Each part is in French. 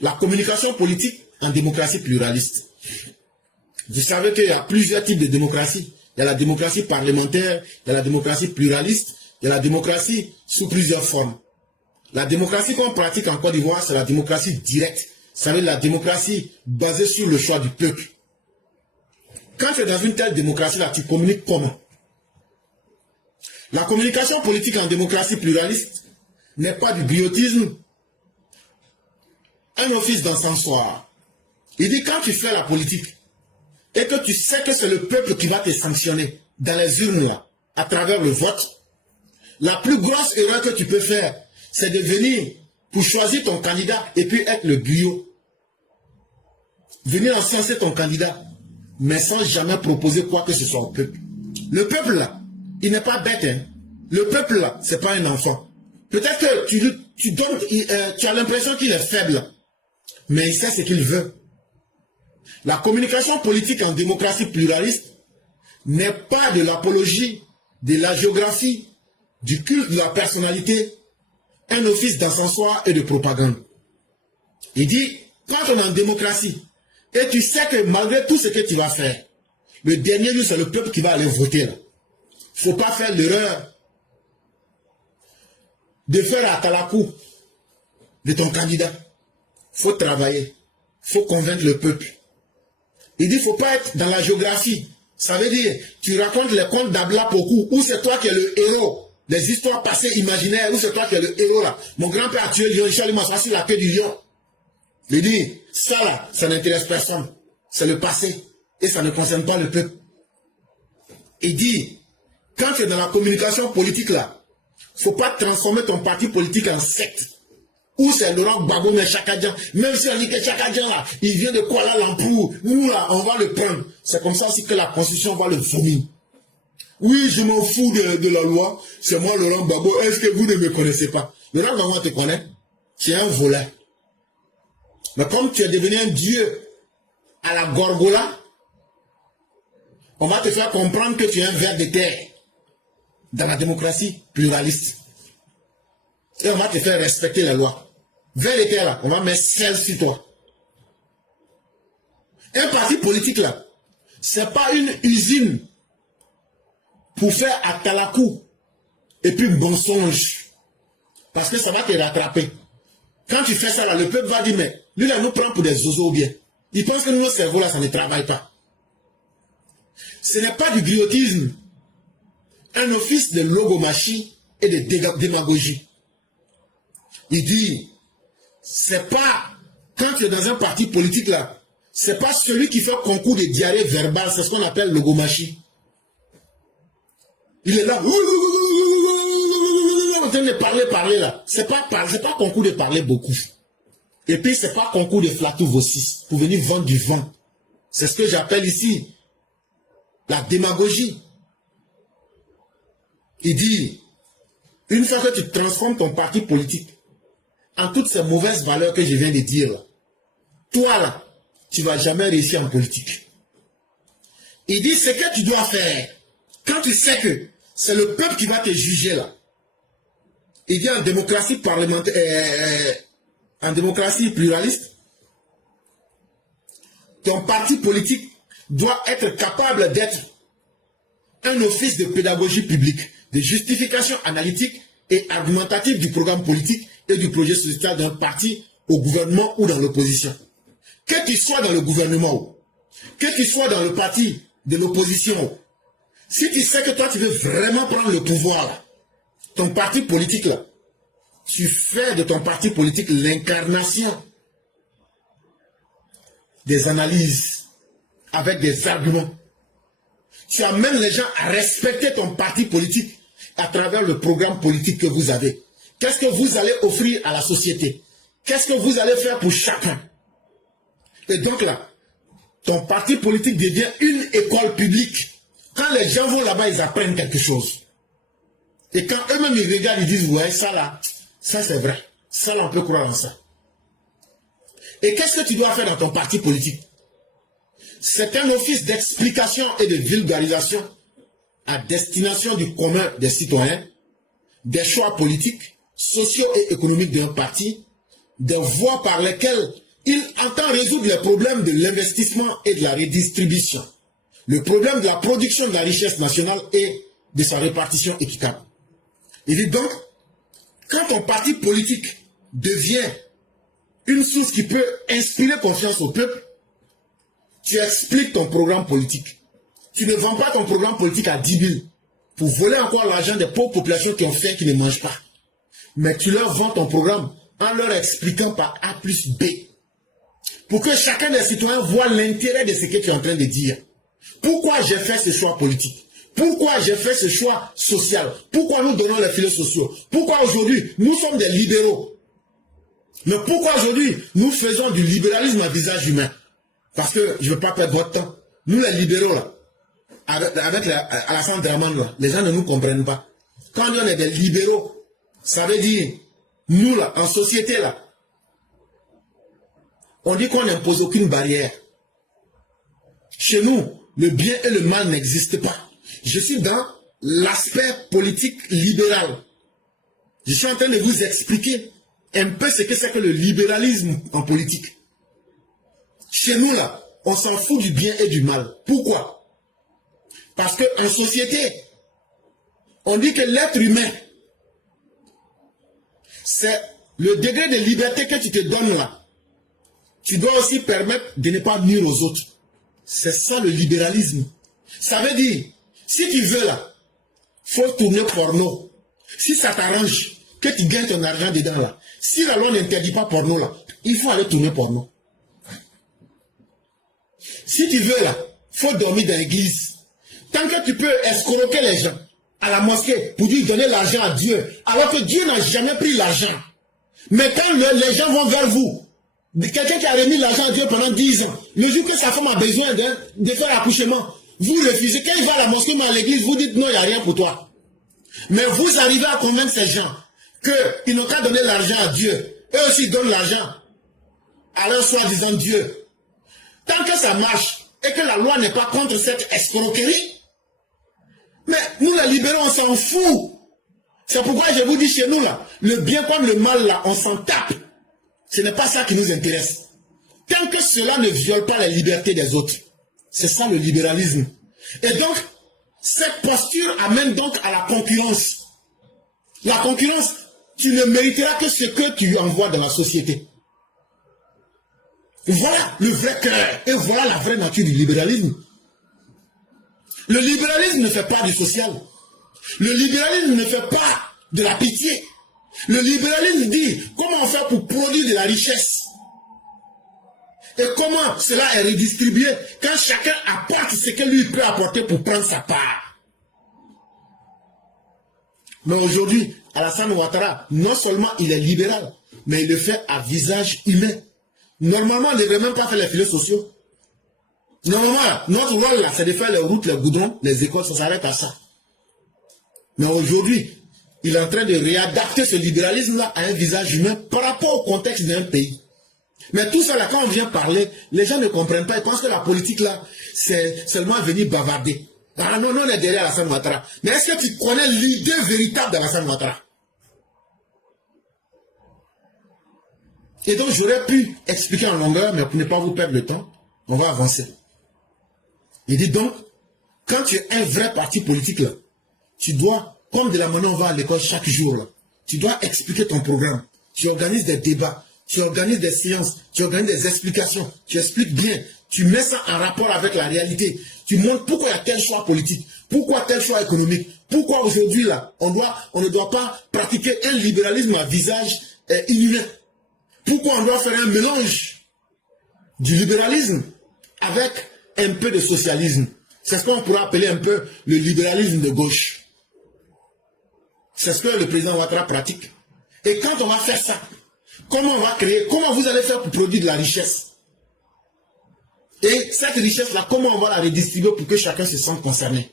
La communication politique en démocratie pluraliste. Vous savez qu'il y a plusieurs types de démocratie. Il y a la démocratie parlementaire, il y a la démocratie pluraliste, il y a la démocratie sous plusieurs formes. La démocratie qu'on pratique en Côte d'Ivoire, c'est la démocratie directe. Ça veut dire la démocratie basée sur le choix du peuple. Quand tu es dans une telle démocratie-là, tu communiques comment? La communication politique en démocratie pluraliste n'est pas du griotisme. Un office d'encensoir. Il dit quand tu fais la politique et que tu sais que c'est le peuple qui va te sanctionner dans les urnes là, à travers le vote, la plus grosse erreur que tu peux faire, c'est de venir pour choisir ton candidat et puis être le griot. Venir encenser ton candidat, mais sans jamais proposer quoi que ce soit au peuple. Le peuple là, il n'est pas bête. Hein. Le peuple là, c'est pas un enfant. Peut-être que tu as l'impression qu'il est faible, mais il sait ce qu'il veut. La communication politique en démocratie pluraliste n'est pas de l'apologie, de la géographie, du culte de la personnalité, un office d'encensoir et de propagande. Il dit, quand on est en démocratie, et tu sais que malgré tout ce que tu vas faire, le dernier jour, c'est le peuple qui va aller voter. Il ne faut pas faire l'erreur de faire à Talakou de ton candidat. Il faut travailler. Il faut convaincre le peuple. Il dit, il ne faut pas être dans la géographie. Ça veut dire, tu racontes les contes d'Abla Pokou, où c'est toi qui es le héros. Les histoires passées imaginaires, où c'est toi qui es le héros là. Mon grand-père a tué le lion, il m'a sorti la queue du lion. Il dit, ça là, ça n'intéresse personne. C'est le passé. Et ça ne concerne pas le peuple. Il dit, quand tu es dans la communication politique là, il ne faut pas transformer ton parti politique en secte. Ou c'est Laurent Gbagbo mais Chakadjan. Même si on dit que Chakadjan là, il vient de Kuala Lumpur, nous là, on va le prendre. C'est comme ça aussi que la constitution va le vomir. Oui, je m'en fous de la loi. C'est moi Laurent Gbagbo. Est-ce que vous ne me connaissez pas? Laurent Gbagbo te connaît. Tu es un voleur. Mais comme tu es devenu un dieu à la Gorgola, on va te faire comprendre que tu es un ver de terre dans la démocratie pluraliste. Et on va te faire respecter la loi. Ver de terre là, on va mettre celle sur toi. Un parti politique là, c'est pas une usine pour faire à Talakou et puis mensonge. Parce que ça va te rattraper. Quand tu fais ça là, le peuple va dire, mais lui là nous prend pour des zozos bien. Il pense que nos cerveaux là, ça ne travaille pas. Ce n'est pas du griotisme. Un office de logomachie et de démagogie. Il dit, c'est pas, quand tu es dans un parti politique là, c'est pas celui qui fait concours de diarrhée verbale, c'est ce qu'on appelle logomachie. Il est là, en train de parler là. C'est pas concours de parler beaucoup. Et puis c'est pas concours de flatouvosis pour venir vendre du vent. C'est ce que j'appelle ici la démagogie. Il dit, une fois que tu transformes ton parti politique en toutes ces mauvaises valeurs que je viens de dire là, toi là, tu ne vas jamais réussir en politique. Il dit, ce que tu dois faire, quand tu sais que c'est le peuple qui va te juger là, il dit en démocratie parlementaire, en démocratie pluraliste, ton parti politique doit être capable d'être un office de pédagogie publique, de justification analytique et argumentative du programme politique et du projet social d'un parti au gouvernement ou dans l'opposition. Que tu sois dans le gouvernement, que tu sois dans le parti de l'opposition, si tu sais que toi tu veux vraiment prendre le pouvoir, là, ton parti politique là, tu fais de ton parti politique l'incarnation des analyses avec des arguments. Tu amènes les gens à respecter ton parti politique à travers le programme politique que vous avez. Qu'est-ce que vous allez offrir à la société? Qu'est-ce que vous allez faire pour chacun? Et donc là, ton parti politique devient une école publique. Quand les gens vont là-bas, ils apprennent quelque chose. Et quand eux-mêmes ils regardent, ils disent, ouais, ça là, ça c'est vrai. Ça là, on peut croire en ça. Et qu'est-ce que tu dois faire dans ton parti politique? C'est un office d'explication et de vulgarisation à destination du commun des citoyens, des choix politiques, sociaux et économiques d'un parti, des voies par lesquelles Il entend résoudre les problèmes de l'investissement et de la redistribution, le problème de la production de la richesse nationale et de sa répartition équitable. Il dit donc, quand ton parti politique devient une source qui peut inspirer confiance au peuple, tu expliques ton programme politique. Tu ne vends pas ton programme politique à 10 000 pour voler encore l'argent des pauvres populations qui ont faim, qui ne mangent pas. Mais tu leur vends ton programme en leur expliquant par A plus B. Pour que chacun des citoyens voit l'intérêt de ce que tu es en train de dire. Pourquoi j'ai fait ce choix politique? Pourquoi j'ai fait ce choix social? Pourquoi nous donnons les filets sociaux? Pourquoi aujourd'hui nous sommes des libéraux? Mais pourquoi aujourd'hui nous faisons du libéralisme à visage humain? Parce que je ne veux pas perdre votre temps. Nous les libéraux là, avec Alassane Dramane là, les gens ne nous comprennent pas. Quand on est des libéraux, ça veut dire, nous là, en société là, on dit qu'on n'impose aucune barrière. Chez nous, le bien et le mal n'existent pas. Je suis dans l'aspect politique libéral. Je suis en train de vous expliquer un peu ce que c'est que le libéralisme en politique. Chez nous là, on s'en fout du bien et du mal. Pourquoi? Parce qu'en société, on dit que l'être humain, c'est le degré de liberté que tu te donnes là. Tu dois aussi permettre de ne pas nuire aux autres. C'est ça le libéralisme. Ça veut dire, si tu veux là, faut tourner porno. Si ça t'arrange, que tu gagnes ton argent dedans là. Si la loi n'interdit pas porno là, il faut aller tourner porno. Si tu veux là, faut dormir dans l'église. Tant que tu peux escroquer les gens à la mosquée pour lui donner l'argent à Dieu, alors que Dieu n'a jamais pris l'argent. Mais quand les gens vont vers vous, quelqu'un qui a remis l'argent à Dieu pendant 10 ans, le jour que sa femme a besoin de faire l'accouchement, vous refusez. Quand il va à la mosquée, mais à l'église, vous dites non, il n'y a rien pour toi. Mais vous arrivez à convaincre ces gens qu'ils n'ont qu'à donner l'argent à Dieu. Eux aussi donnent l'argent à leur soi-disant Dieu. Tant que ça marche et que la loi n'est pas contre cette escroquerie, mais nous les libéraux, on s'en fout. C'est pourquoi je vous dis chez nous là, le bien comme le mal là, on s'en tape. Ce n'est pas ça qui nous intéresse. Tant que cela ne viole pas les libertés des autres. C'est ça le libéralisme. Et donc, cette posture amène donc à la concurrence. La concurrence, tu ne mériteras que ce que tu envoies dans la société. Voilà le vrai cœur. Et voilà la vraie nature du libéralisme. Le libéralisme ne fait pas du social. Le libéralisme ne fait pas de la pitié. Le libéralisme dit comment on fait pour produire de la richesse. Et comment cela est redistribué quand chacun apporte ce que lui peut apporter pour prendre sa part. Mais aujourd'hui, Alassane Ouattara, non seulement il est libéral, mais il le fait à visage humain. Normalement, il ne devrait même pas faire les filets sociaux. Normalement, notre rôle là, c'est de faire les routes, les goudrons, les écoles, ça s'arrête à ça. Mais aujourd'hui, il est en train de réadapter ce libéralisme-là à un visage humain par rapport au contexte d'un pays. Mais tout ça là, quand on vient parler, les gens ne comprennent pas. Ils pensent que la politique là, c'est seulement venir bavarder. Ah non, non, on est derrière Alassane Ouattara. Mais est-ce que tu connais l'idée véritable d'Alassane Ouattara? Et donc j'aurais pu expliquer en longueur, mais pour ne pas vous perdre le temps, on va avancer. Il dit donc, quand tu es un vrai parti politique là, tu dois, comme de la manière on va à l'école chaque jour là, tu dois expliquer ton programme. Tu organises des débats, tu organises des séances, tu organises des explications, tu expliques bien, tu mets ça en rapport avec la réalité. Tu montres pourquoi il y a tel choix politique, pourquoi tel choix économique, pourquoi aujourd'hui là, on ne doit pas pratiquer un libéralisme à visage inhumain. Pourquoi on doit faire un mélange du libéralisme avec un peu de socialisme. C'est ce qu'on pourrait appeler un peu le libéralisme de gauche. C'est ce que le président Ouattara pratique. Et quand on va faire ça, comment on va créer, comment vous allez faire pour produire de la richesse? Et cette richesse-là, comment on va la redistribuer pour que chacun se sente concerné?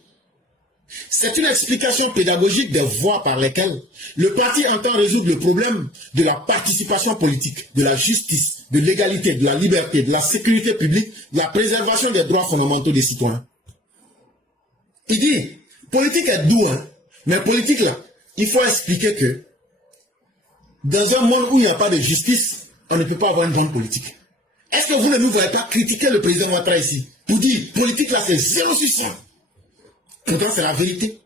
C'est une explication pédagogique des voies par lesquelles le parti entend résoudre le problème de la participation politique, de la justice, de l'égalité, de la liberté, de la sécurité publique, de la préservation des droits fondamentaux des citoyens. Il dit, politique est doux, hein, mais politique là, il faut expliquer que dans un monde où il n'y a pas de justice, on ne peut pas avoir une bonne politique. Est-ce que vous ne nous voyez pas critiquer le président Ouattara ici? Pour dire, politique là c'est 0 sur 100. Pourtant c'est la vérité.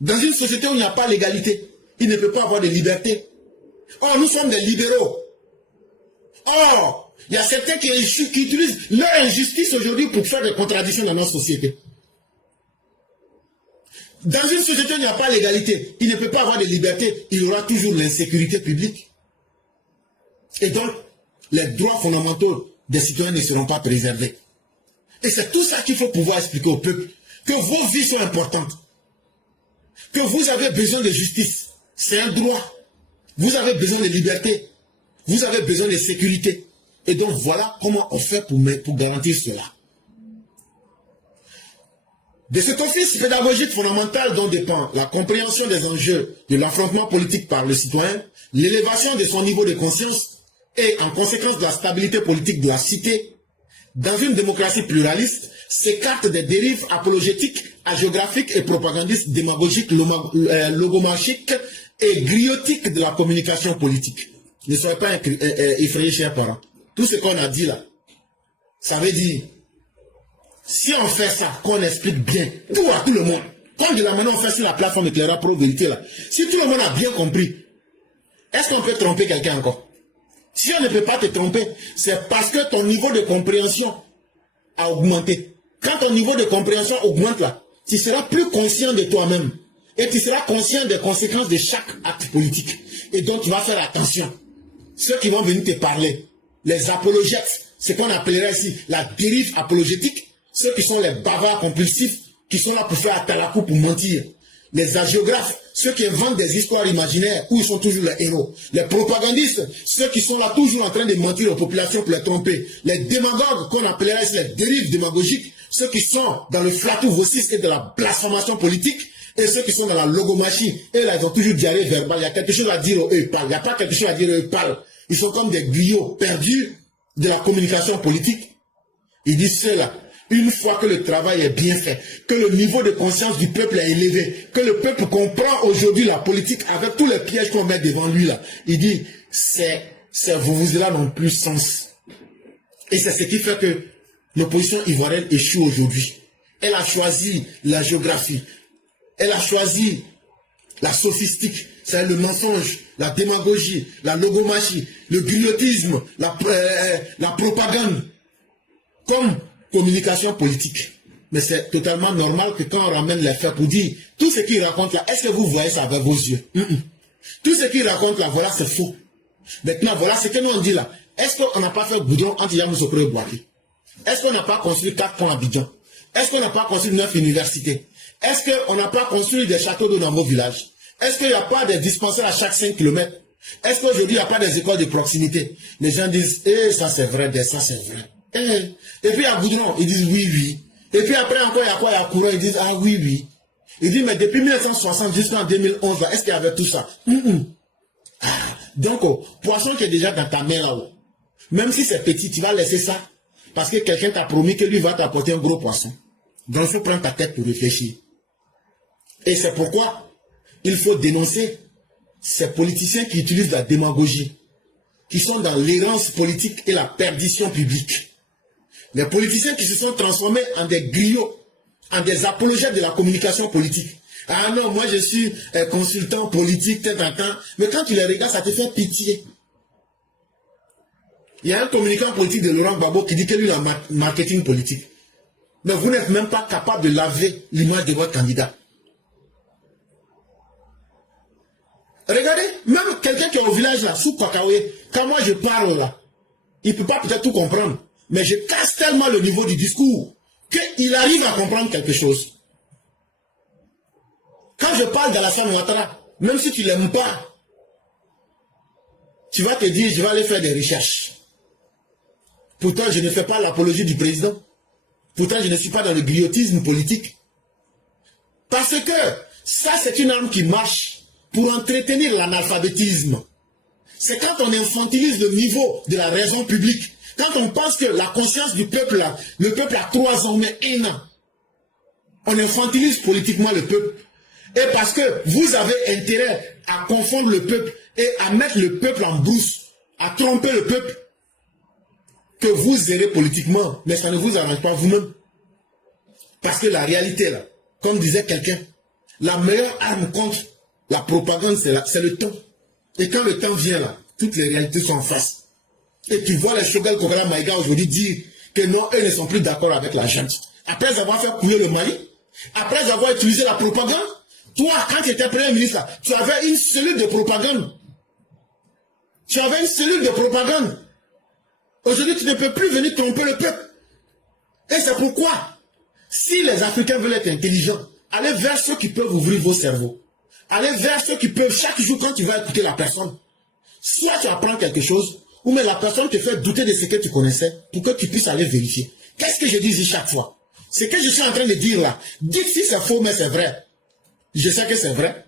Dans une société où il n'y a pas l'égalité, il ne peut pas avoir de liberté. Or, nous sommes des libéraux. Or, il y a certains qui utilisent leur injustice aujourd'hui pour faire des contradictions dans notre société. Dans une société où il n'y a pas l'égalité, il ne peut pas avoir de liberté, il y aura toujours l'insécurité publique. Et donc, les droits fondamentaux des citoyens ne seront pas préservés. Et c'est tout ça qu'il faut pouvoir expliquer au peuple, que vos vies sont importantes, que vous avez besoin de justice, c'est un droit. Vous avez besoin de liberté, vous avez besoin de sécurité. Et donc voilà comment on fait pour garantir cela. De cet office pédagogique fondamental dont dépend la compréhension des enjeux de l'affrontement politique par le citoyen, l'élévation de son niveau de conscience et en conséquence de la stabilité politique de la cité, dans une démocratie pluraliste, s'écarte des dérives apologétiques, hagiographiques et propagandistes, démagogiques, logomachiques et griotiques de la communication politique. Ne soyez pas effrayés, chers parents. Tout ce qu'on a dit là, ça veut dire, si on fait ça, qu'on explique bien, tout à tout le monde, comme de la manière on fait sur la plateforme éclairage pro vérité là, si tout le monde a bien compris, est-ce qu'on peut tromper quelqu'un encore? Si on ne peut pas te tromper, c'est parce que ton niveau de compréhension a augmenté. Quand ton niveau de compréhension augmente là, tu seras plus conscient de toi-même. Et tu seras conscient des conséquences de chaque acte politique. Et donc tu vas faire attention. Ceux qui vont venir te parler, les apologètes, ce qu'on appellerait ici la dérive apologétique, ceux qui sont les bavards compulsifs, qui sont là pour faire atalakou, pour mentir. Les hagiographes, ceux qui inventent des histoires imaginaires, où ils sont toujours les héros. Les propagandistes, ceux qui sont là toujours en train de mentir aux populations pour les tromper. Les démagogues, qu'on appellerait ici les dérives démagogiques, ceux qui sont dans le flatouvocisme et de la blasphémation politique, et ceux qui sont dans la logomachie, et là ils ont toujours diarrhée verbale. Il y a quelque chose à dire, eux ils parlent. Il n'y a pas quelque chose à dire, eux ils parlent. Ils sont comme des griots perdus de la communication politique. Ils disent cela. Une fois que le travail est bien fait, que le niveau de conscience du peuple est élevé, que le peuple comprend aujourd'hui la politique avec tous les pièges qu'on met devant lui là, il dit, ces vous-là n'ont plus sens. Et c'est ce qui fait que l'opposition ivoirienne échoue aujourd'hui. Elle a choisi la géographie, elle a choisi la sophistique, c'est le mensonge, la démagogie, la logomachie, le griotisme, la propagande, comme communication politique. Mais c'est totalement normal que quand on ramène les faits pour dire, tout ce qu'il raconte là, est-ce que vous voyez ça avec vos yeux? Tout ce qu'il raconte là, voilà, c'est faux. Maintenant, voilà ce que nous on dit là. Est-ce qu'on n'a pas fait goudron entre Yamoussoukro et Boaké? Est-ce qu'on n'a pas construit 4 ponts à Abidjan? Est-ce qu'on n'a pas construit 9 universités? Est-ce qu'on n'a pas construit des châteaux d'eau dans vos villages? Est-ce qu'il n'y a pas des dispensaires à chaque 5 km? Est-ce qu'aujourd'hui, il n'y a pas des écoles de proximité? Les gens disent, ça c'est vrai, ça c'est vrai. Et puis à Goudron, ils disent oui, oui. Et puis après encore, il y a quoi? Il y a Courant, ils disent ah oui, oui. Ils disent, mais depuis 1960 jusqu'en 2011, est-ce qu'il y avait tout ça? Donc, poisson qui est déjà dans ta main là-haut, même si c'est petit, tu vas laisser ça, parce que quelqu'un t'a promis que lui va t'apporter un gros poisson. Donc, il faut prendre ta tête pour réfléchir. Et c'est pourquoi il faut dénoncer ces politiciens qui utilisent la démagogie, qui sont dans l'errance politique et la perdition publique. Les politiciens qui se sont transformés en des griots, en des apologètes de la communication politique. Ah non, moi je suis consultant politique, mais quand tu les regardes, ça te fait pitié. Il y a un communicant politique de Laurent Gbagbo qui dit que lui, il a marketing politique. Mais vous n'êtes même pas capable de laver l'image de votre candidat. Regardez, même quelqu'un qui est au village là, sous Kwakaoué, quand moi je parle là, il ne peut pas peut-être tout comprendre. Mais je casse tellement le niveau du discours qu'il arrive à comprendre quelque chose. Quand je parle d'Alassane Ouattara, même si tu ne l'aimes pas, tu vas te dire, je vais aller faire des recherches. Pourtant, je ne fais pas l'apologie du président. Pourtant, je ne suis pas dans le griotisme politique. Parce que ça, c'est une arme qui marche pour entretenir l'analphabétisme. C'est quand on infantilise le niveau de la raison publique. Quand on pense que la conscience du peuple, là, le peuple a 3 ans, mais 1 an, on infantilise politiquement le peuple. Et parce que vous avez intérêt à confondre le peuple et à mettre le peuple en brousse, à tromper le peuple. que vous errez politiquement, mais ça ne vous arrange pas vous-même. Parce que la réalité, là, comme disait quelqu'un, la meilleure arme contre la propagande, c'est le temps. Et quand le temps vient, là, toutes les réalités sont en face. Et tu vois les Choguel Kokala Maïga aujourd'hui dire que non, eux ne sont plus d'accord avec la junte. Après avoir fait couler le Mali, après avoir utilisé la propagande, toi, quand tu étais Premier ministre, tu avais une cellule de propagande. Tu avais une cellule de propagande. Aujourd'hui, tu ne peux plus venir tromper le peuple. Et c'est pourquoi, si les Africains veulent être intelligents, allez vers ceux qui peuvent ouvrir vos cerveaux. Allez vers ceux qui peuvent, chaque jour quand tu vas écouter la personne, soit tu apprends quelque chose, ou même la personne te fait douter de ce que tu connaissais, pour que tu puisses aller vérifier. Qu'est-ce que je dis ici chaque fois? Ce que je suis en train de dire là, dites si c'est faux, mais c'est vrai. Je sais que c'est vrai,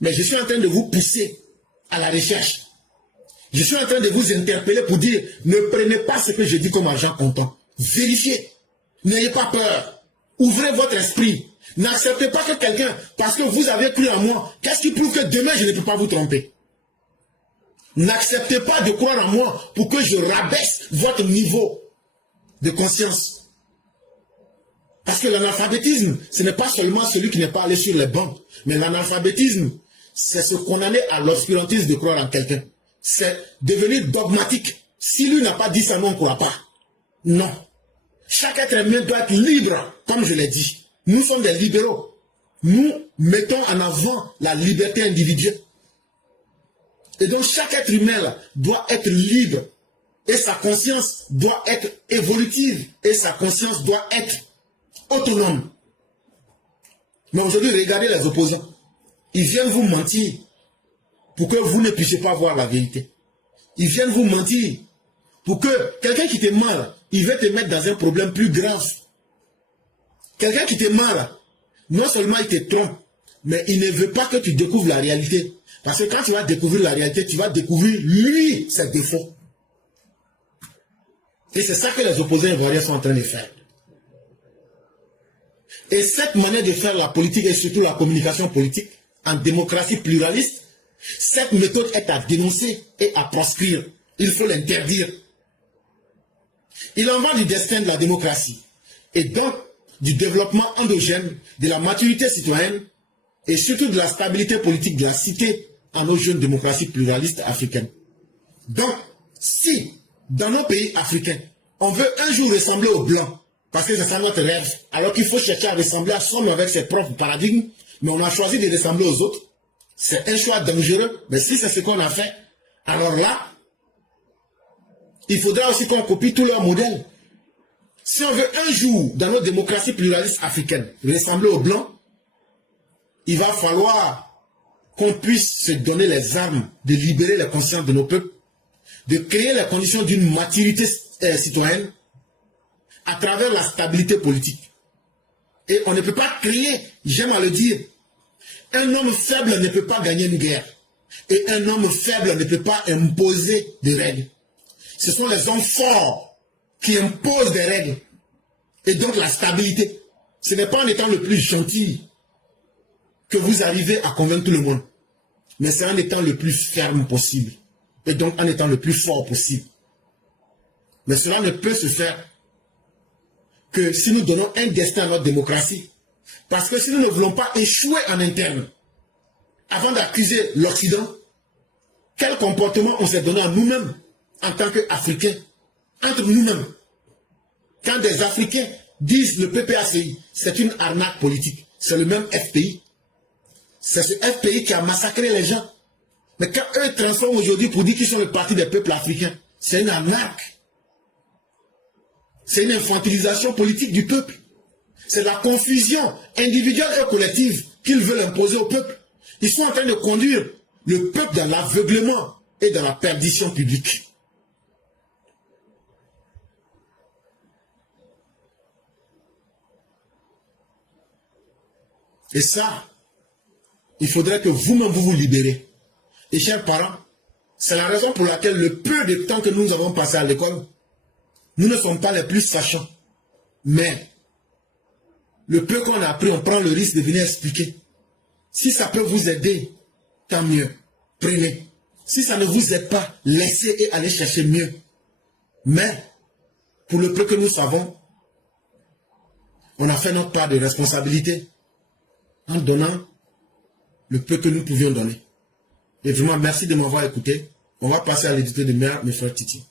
mais je suis en train de vous pousser à la recherche. Je suis en train de vous interpeller pour dire, ne prenez pas ce que je dis comme argent comptant. Vérifiez. N'ayez pas peur. Ouvrez votre esprit. N'acceptez pas que quelqu'un, parce que vous avez cru en moi, qu'est-ce qui prouve que demain je ne peux pas vous tromper? N'acceptez pas de croire en moi pour que je rabaisse votre niveau de conscience. Parce que l'analphabétisme, ce n'est pas seulement celui qui n'est pas allé sur les bancs, mais l'analphabétisme, c'est se condamner à l'obscurantisme de croire en quelqu'un. C'est devenir dogmatique. Si lui n'a pas dit ça, nous on ne croit pas. Non. Chaque être humain doit être libre, comme je l'ai dit. Nous sommes des libéraux. Nous mettons en avant la liberté individuelle. Et donc chaque être humain là, doit être libre. Et sa conscience doit être évolutive. Et sa conscience doit être autonome. Mais aujourd'hui, regardez les opposants. Ils viennent vous mentir pour que vous ne puissiez pas voir la vérité. Ils viennent vous mentir pour que quelqu'un qui te ment là, il veut te mettre dans un problème plus grave. Quelqu'un qui te ment là, non seulement il te trompe, mais il ne veut pas que tu découvres la réalité. Parce que quand tu vas découvrir la réalité, tu vas découvrir lui, ses défauts. Et c'est ça que les opposants ivoiriens sont en train de faire. Et cette manière de faire la politique et surtout la communication politique en démocratie pluraliste, cette méthode est à dénoncer et à proscrire. Il faut l'interdire. Il en va du destin de la démocratie et donc du développement endogène, de la maturité citoyenne et surtout de la stabilité politique de la cité en nos jeunes démocraties pluralistes africaines. Donc, si dans nos pays africains, on veut un jour ressembler aux Blancs, parce que c'est ça notre rêve, alors qu'il faut chercher à ressembler à soi avec ses propres paradigmes, mais on a choisi de ressembler aux autres, c'est un choix dangereux, mais si c'est ce qu'on a fait, alors là, il faudra aussi qu'on copie tous leurs modèles. Si on veut un jour, dans nos démocraties pluralistes africaines, ressembler aux Blancs, il va falloir qu'on puisse se donner les armes de libérer les consciences de nos peuples, de créer les conditions d'une maturité citoyenne à travers la stabilité politique. Et on ne peut pas créer, j'aime à le dire, un homme faible ne peut pas gagner une guerre. Et un homme faible ne peut pas imposer des règles. Ce sont les hommes forts qui imposent des règles. Et donc la stabilité. Ce n'est pas en étant le plus gentil que vous arrivez à convaincre tout le monde. Mais c'est en étant le plus ferme possible. Et donc en étant le plus fort possible. Mais cela ne peut se faire que si nous donnons un destin à notre démocratie. Parce que si nous ne voulons pas échouer en interne, avant d'accuser l'Occident, quel comportement on s'est donné à nous-mêmes en tant qu'Africains, entre nous-mêmes. Quand des Africains disent le PPACI, c'est une arnaque politique. C'est le même FPI. C'est ce FPI qui a massacré les gens. Mais quand eux transforment aujourd'hui pour dire qu'ils sont le parti des peuples africains, c'est une arnaque. C'est une infantilisation politique du peuple. C'est la confusion individuelle et collective qu'ils veulent imposer au peuple. Ils sont en train de conduire le peuple dans l'aveuglement et dans la perdition publique. Et ça, il faudrait que vous-même vous libérez. Et chers parents, c'est la raison pour laquelle le peu de temps que nous avons passé à l'école, nous ne sommes pas les plus sachants. Mais le peu qu'on a appris, on prend le risque de venir expliquer. Si ça peut vous aider, tant mieux. Prenez. Si ça ne vous aide pas, laissez et allez chercher mieux. Mais pour le peu que nous savons, on a fait notre part de responsabilité en donnant le peu que nous pouvions donner. Et vraiment, merci de m'avoir écouté. On va passer à l'édito de Mère Nefertiti.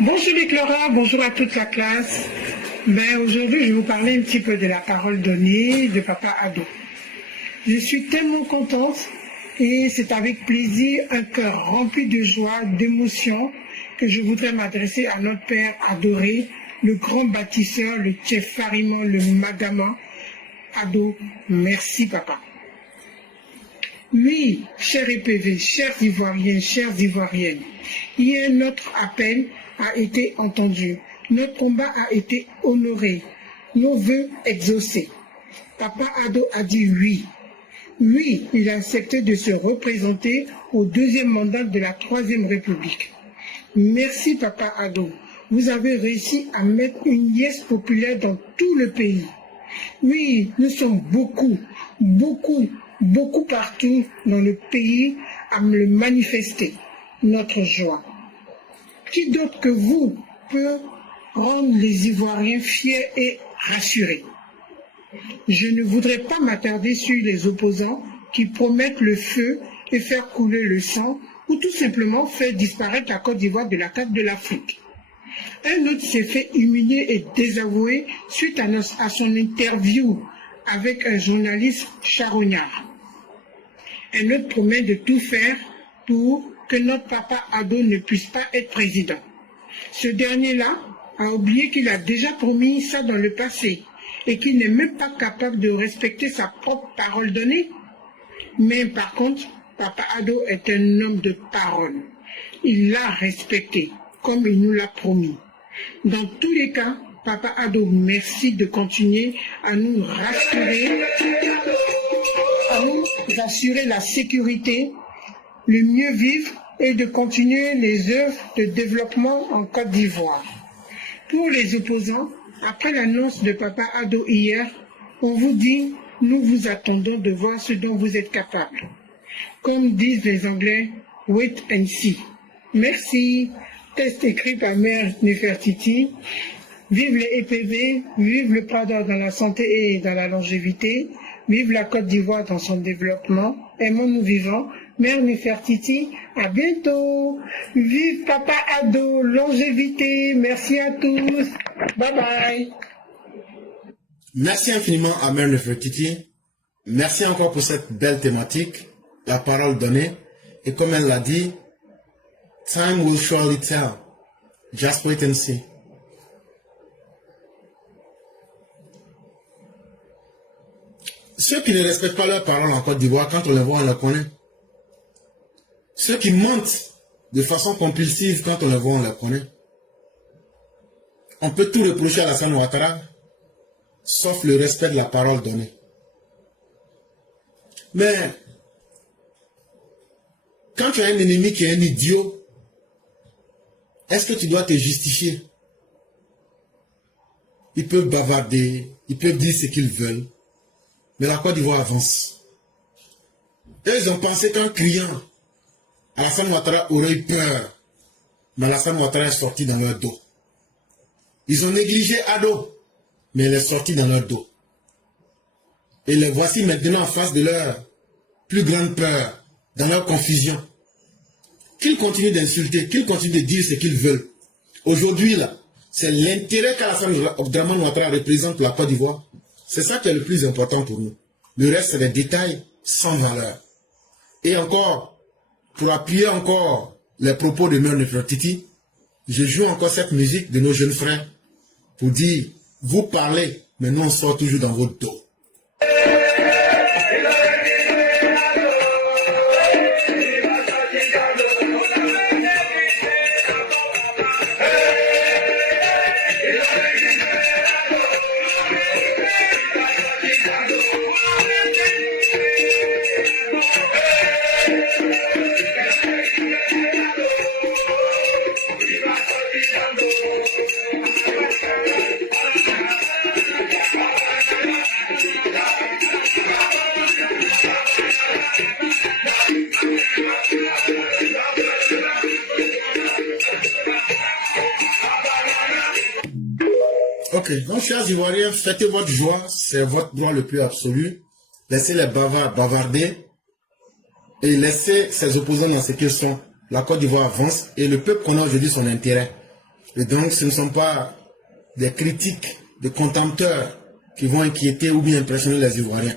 Bonjour les Clara, bonjour à toute la classe. Aujourd'hui, je vais vous parler un petit peu de la parole donnée de Papa Ado. Je suis tellement contente et c'est avec plaisir, un cœur rempli de joie, d'émotion, que je voudrais m'adresser à notre Père adoré, le grand bâtisseur, le chef Fariman, le Magama. Ado, merci Papa. Oui, chers EPV, chers Ivoiriens, chères Ivoiriennes, hier notre appel a été entendu, notre combat a été honoré, nos vœux exaucés. Papa Ado a dit oui. Oui, il a accepté de se représenter au deuxième mandat de la Troisième République. Merci Papa Ado, vous avez réussi à mettre une liesse populaire dans tout le pays. Oui, nous sommes beaucoup partout dans le pays à le manifester, notre joie. Qui d'autre que vous peut rendre les Ivoiriens fiers et rassurés? Je ne voudrais pas m'attarder sur les opposants qui promettent le feu et faire couler le sang ou tout simplement faire disparaître la Côte d'Ivoire de la carte de l'Afrique. Un autre s'est fait humilier et désavouer suite à son interview avec un journaliste charognard. Un autre promet de tout faire pour que notre Papa Ado ne puisse pas être président. Ce dernier-là a oublié qu'il a déjà promis ça dans le passé et qu'il n'est même pas capable de respecter sa propre parole donnée. Mais par contre, Papa Ado est un homme de parole. Il l'a respecté comme il nous l'a promis. Dans tous les cas, Papa Ado, merci de continuer à nous rassurer, à nous assurer la sécurité, le mieux vivre et de continuer les œuvres de développement en Côte d'Ivoire. Pour les opposants, après l'annonce de Papa Ado hier, on vous dit, nous vous attendons de voir ce dont vous êtes capable. Comme disent les Anglais, wait and see. Merci. Test écrit par Mère Nefertiti. Vive les EPV, vive le Prada dans la santé et dans la longévité, vive la Côte d'Ivoire dans son développement, aimons-nous vivants. Mère Nefertiti, à bientôt. Vive Papa Ado, longévité, merci à tous. Bye bye. Merci infiniment à Mère Nefertiti. Merci encore pour cette belle thématique, la parole donnée. Et comme elle l'a dit, time will surely tell. Just wait and see. Ceux qui ne respectent pas leur parole en Côte d'Ivoire, quand on les voit, on les connaît. Ceux qui mentent de façon compulsive, quand on les voit, on les connaît. On peut tout reprocher à Alassane Ouattara, sauf le respect de la parole donnée. Mais, quand tu as un ennemi qui est un idiot, est-ce que tu dois te justifier? Ils peuvent bavarder, ils peuvent dire ce qu'ils veulent, mais la Côte d'Ivoire avance. Et ils ont pensé qu'en criant, Alassane Ouattara aurait eu peur, mais Alassane Ouattara est sorti dans leur dos. Ils ont négligé Ado, mais elle est sortie dans leur dos. Et les voici maintenant en face de leur plus grande peur, dans leur confusion. Qu'ils continuent d'insulter, qu'ils continuent de dire ce qu'ils veulent. Aujourd'hui, là, c'est l'intérêt qu'Alassane Ouattara représente pour la Côte d'Ivoire. C'est ça qui est le plus important pour nous. Le reste, c'est des détails sans valeur. Et encore, pour appuyer encore les propos de Mère Nefertiti, je joue encore cette musique de nos jeunes frères pour dire, vous parlez, mais nous on sort toujours dans votre dos. Ok, donc chers Ivoiriens, fêtez votre joie, c'est votre droit le plus absolu. Laissez les bavards bavarder et laissez ses opposants dans ce qu'ils sont. La Côte d'Ivoire avance et le peuple connaît aujourd'hui son intérêt. Et donc ce ne sont pas des critiques, des contempteurs qui vont inquiéter ou bien impressionner les Ivoiriens.